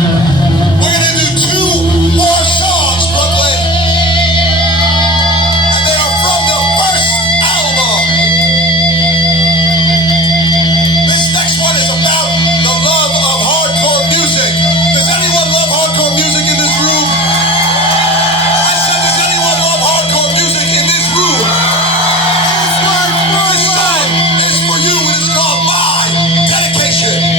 We're gonna do two more songs, Brooklyn, and they are from the first album. This next one is about the love of hardcore music. Does anyone love hardcore music in this room? I said, does anyone love hardcore music in this room? This song is for you, and it's called My Dedication.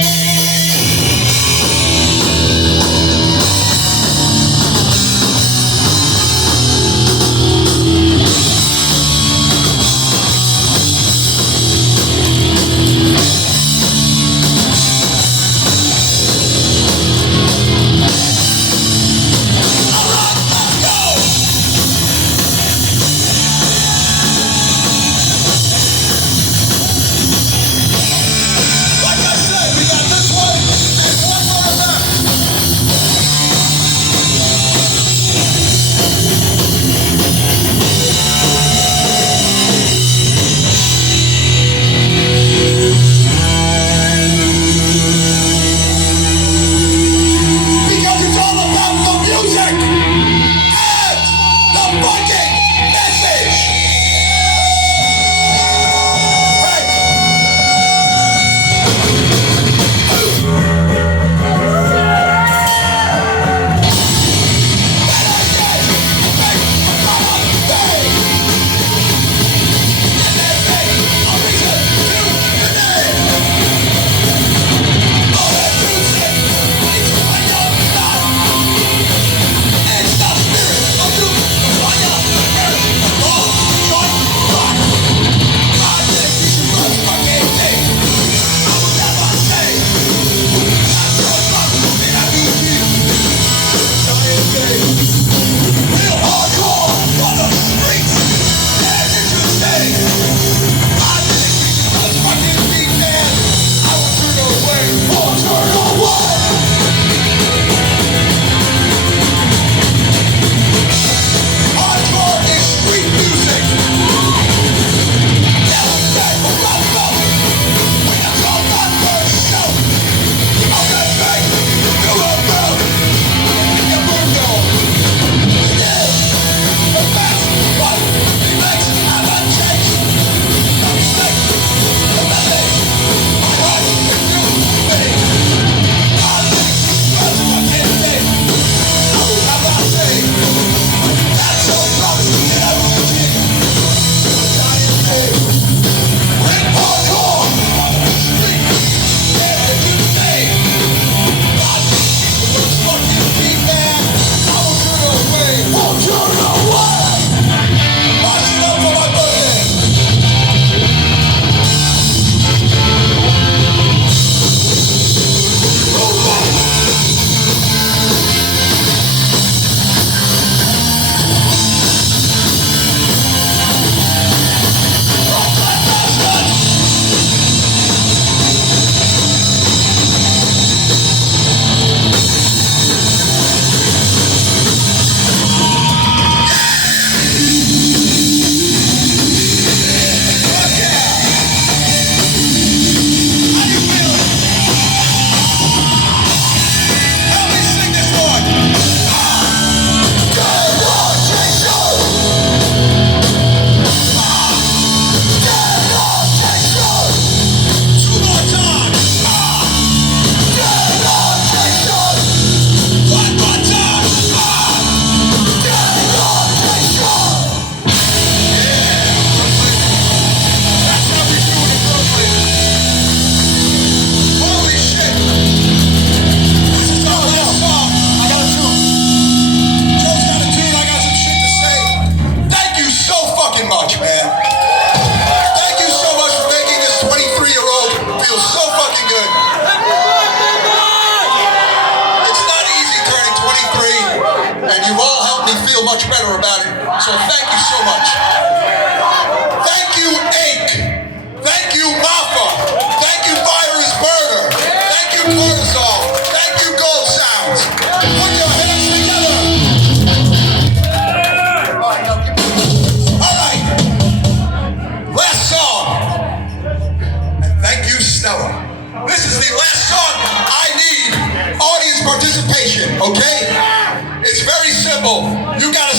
Much better about it. So thank you so much. Thank you, Ache. Thank you, Mafa. Thank you, Virus Burger. Thank you, Cortisol. Thank you, Gold Sounds. Put your hands together. All right. Last song. And thank you, Stella. This is the last song I need audience participation. Okay? It's very simple. You got to